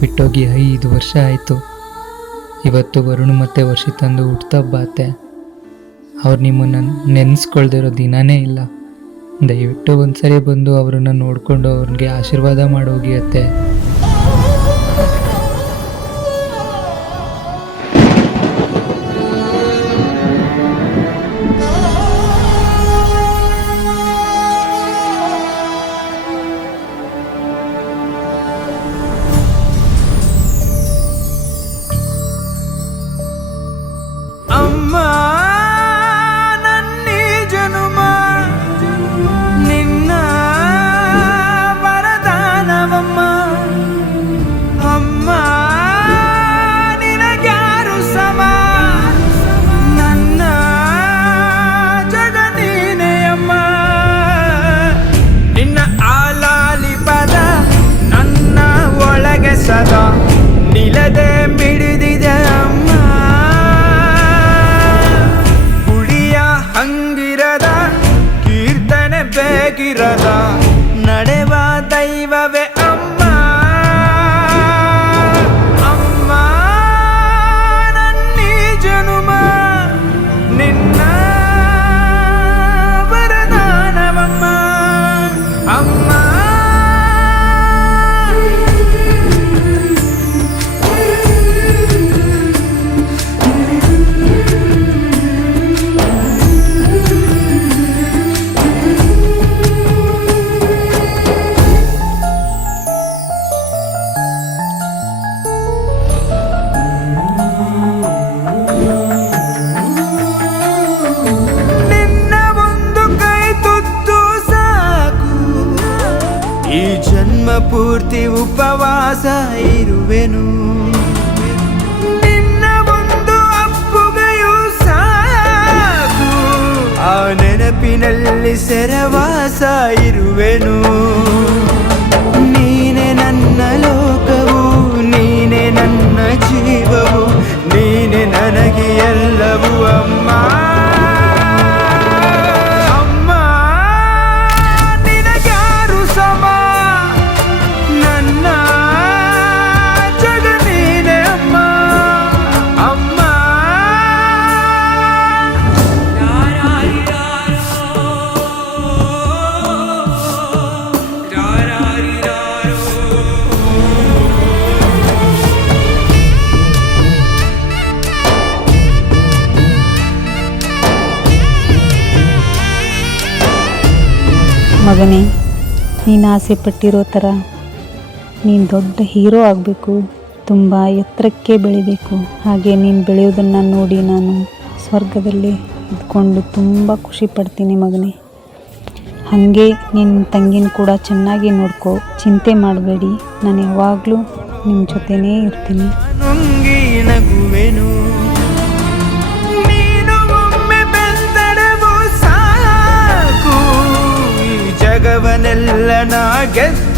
ಬಿಟ್ಟೋಗಿ 5 ವರ್ಷ ಆಯಿತು. ಇವತ್ತು ವರುಣ್ ಮತ್ತು ವರ್ಷಿತಂದು ಹುಟ್ಟುಹಬ್ಬ ಅತ್ತೆ. ಅವ್ರು ನಿಮ್ಮನ್ನು ನೆನೆಸ್ಕೊಳ್ದಿರೋ ದಿನವೇ ಇಲ್ಲ. ದಯವಿಟ್ಟು ಒಂದ್ಸರಿ ಬಂದು ಅವ್ರನ್ನ ನೋಡಿಕೊಂಡು ಅವ್ರಿಗೆ ಆಶೀರ್ವಾದ ಮಾಡೋಗಿ ಅತ್ತೆ. ಅಮ್ಮ ನನ್ನಿ ಜನುಮ ನಿನ್ನ ವರದಾನವಮ್ಮ. ಅಮ್ಮ ನಿನಗ್ಯಾರು ಸಮ, ನನ್ನ ಜಗ ನೀನೇ ಅಮ್ಮ. ನಿನ್ನ ಆಲಾಲಿ ಪದ ನನ್ನ ಒಳಗೆ ಸದಾ ನಿಲದೆ ಮಿಡಿದಿದೆ ಅಮ್ಮ. ಹಂಗಿರದ ಕೀರ್ತನೆ ಬೇಕಿರದ ನಡೆವ ದೈವವೇ ಅಮ್ಮ. ಅಮ್ಮ ನನ್ನೀ ಜನುಮ ನಿನ್ನ ವರದಾನವಮ್ಮ. ಅಮ್ಮ ಈ ಜನ್ಮ ಪೂರ್ತಿ ಉಪವಾಸ ಇರುವೆನು. ನಿನ್ನ ಒಂದು ಅಪ್ಪುಗೆಯೂ ಸಾಕು, ಆ ನೆನಪಿನಲ್ಲಿ ಸೆರವಾಸ ಇರುವೆನು. ನೀನೆ ನನ್ನ ಲೋಕವು, ನೀನೆ ನನ್ನ ಜೀವವು, ನೀನೆ ನನಗೆ ಎಲ್ಲವೂ ಅಮ್ಮ. ಮಗನೇ, ನೀನು ಆಸೆ ಪಟ್ಟಿರೋ ಥರ ನೀನು ದೊಡ್ಡ ಹೀರೋ ಆಗಬೇಕು, ತುಂಬ ಎತ್ತರಕ್ಕೆ ಬೆಳಿಬೇಕು. ಹಾಗೆ ನೀನು ಬೆಳೆಯೋದನ್ನು ನೋಡಿ ನಾನು ಸ್ವರ್ಗದಲ್ಲಿ ಇದ್ಕೊಂಡು ತುಂಬ ಖುಷಿ ಪಡ್ತೀನಿ ಮಗನೇ. ಹಾಗೆ ನಿನ್ನ ತಂಗಿನ ಕೂಡ ಚೆನ್ನಾಗಿ ನೋಡ್ಕೋ, ಚಿಂತೆ ಮಾಡಬೇಡಿ. ನಾನು ಯಾವಾಗಲೂ ನಿಮ್ಮ ಜೊತೆನೇ ಇರ್ತೀನಿ. ಜಗವನ್ನೆಲ್ಲ ನಾ ಗೆದ್ದ